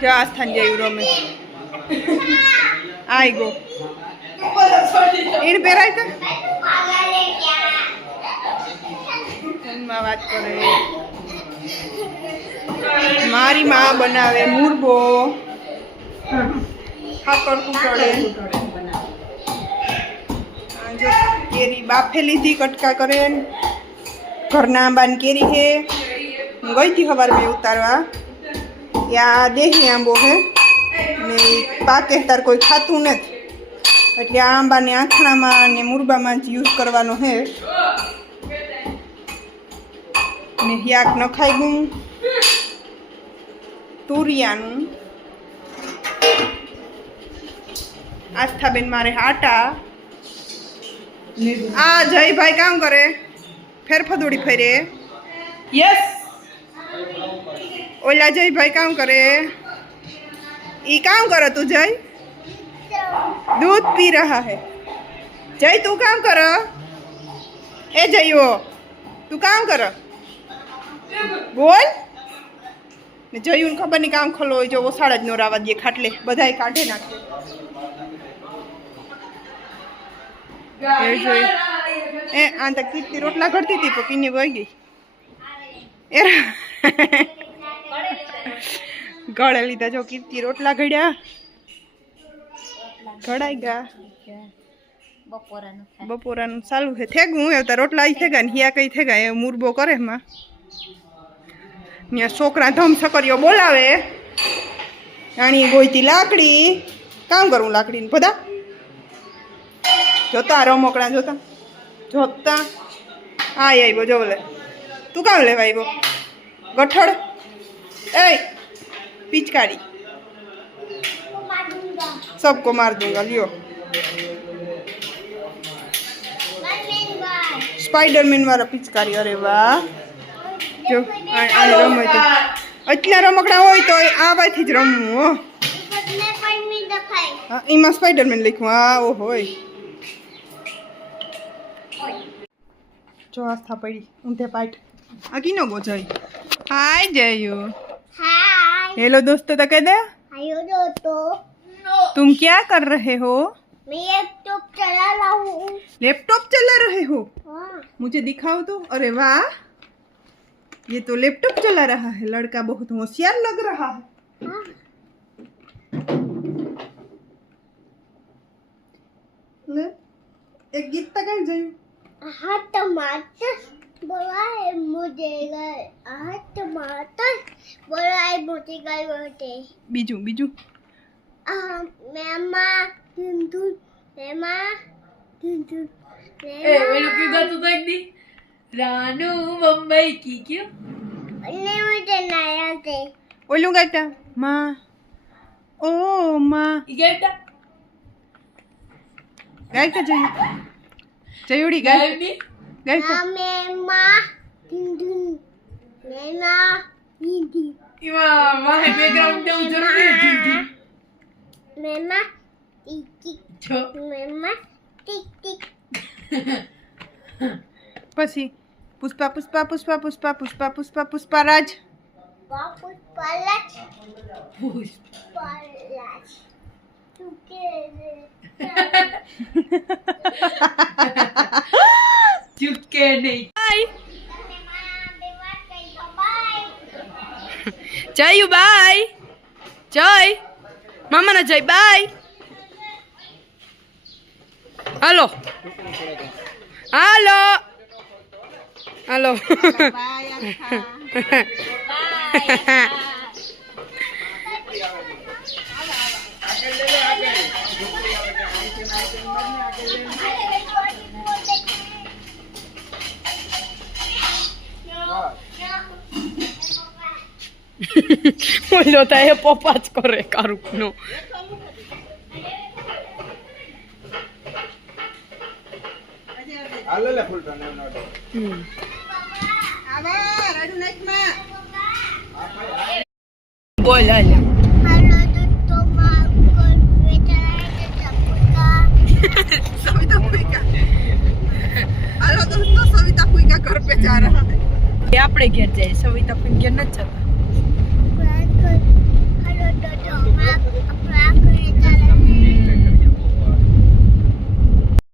જો આસ્થાન જેવું રમે આઈ ગો એને પહેરાય તો એમાં વાત કરે મારી માં બનાવે મુરબો ખાકર કુટડે જો કેરી બાફે લીધી કટકા કરે ઘરના આંબાની કેરી છે હું ગઈ હતી ખબર મેં ઉતારવા ત્યાં દેહી આંબો છે ને પાકે તાર કોઈ ખાતું નથી એટલે આ આંબાને આંખણામાં ને મુરબામાં જ યુઝ કરવાનો છે ને યાક નખાઈ ગયું તુરિયાનું આસ્થાબેન મારે આટા આ જયભાઈ કામ કરે ફેરફદોડી ફેરે યસ ઓલા જયભાઈ કામ કરે ઈ કામ કરે તું જય दूध पी रहा है जय तू काम कर ए जयो तू काम कर बोल ने जयू खबर नहीं काम खोलो जो वो साड़ा ज नो रावा दिए खाटले बधाई काढे नाखे ए आ तक कीर्ति रोटला करती थी तो किन्नी वही गई ए गळे लीधा जो कीर्ति रोटला घड्या ઘડાઈ ગયા બપોરાનું ચાલુ છે થેગું એવું તો રોટલા થેગા ને હિયા કઈ થેગા એ મુરબો કરે એમાં ત્યાં છોકરા ધમ સકરીઓ બોલાવે આણી ગોઈતી લાકડી કામ કરું લાકડી ને બધા જોતા રમકડા જોતા જોતા આ આવ્યો જો લે તું કામ લેવા આવ્યો ગઠડ એ પિચકારી सबको मार दूंगा लियो स्पाइडरमैन वाला पिचकारी अरे वाह जो आने रमो तो इतना रमकड़ा होय तो आवाथी ज रमવું હો હા એમાં સ્પાइडरमैन લખ્યું આ ઓ હોય જો આસ્થા પડી ઊંધે પાટ આ કીનો ગો જઈ હાય જયુ हाय हेलो दोस्तों तो कह दे हेलो दोस्तों तुम क्या कर रहे हो मैं लैपटॉप चला रहा हूँ लैपटॉप चला रहे हो हाँ मुझे दिखाओ तो अरे वाह ये तो लैपटॉप चला रहा है लड़का बहुत होशियार लग रहा है हाँ ले एक गीत तक जाए हाँ टमाटर बोला है मुझे गए हाँ टमाटर बोला है मुझे गए बोलते बीजू बीजू मेमा टुन मेमा टुन ए मैंने क्यों तो देख दी रानू मुंबई की क्यों नहीं मुझे नया थे ओलू गाता माँ ओ माँ ये क्या गायका जाए जयोड़ी गाय नहीं गायका मेमा टुन मेमा नींदी इवा वहाँ बैकग्राउंड में उधर नहीं मेमा टिक टिक छो मेमा टिक टिक पसी पुष्पा पुष्पा पुष्पा पुष्पा पुष्पा पुष्पा पुष्पाराज वापस पलट पुष पलट चुपके नहीं बाय जयू बाय जय मामा ना जय बाय हेलो हेलो हेलो બોલો તો એ પપ્પા જ કરે કારુક નો હાલે ફૂલ ટન એનો આવા રાડુ નાખ માં બોલ હાલ हेलो दोस्तों माँ को बेटा सबका सविता फुइका हेलो दोस्तों सविता फुइका घर पे जा रहा है ये આપણે ઘેર જઈએ સવિતા પણ ઘેર નથી જતા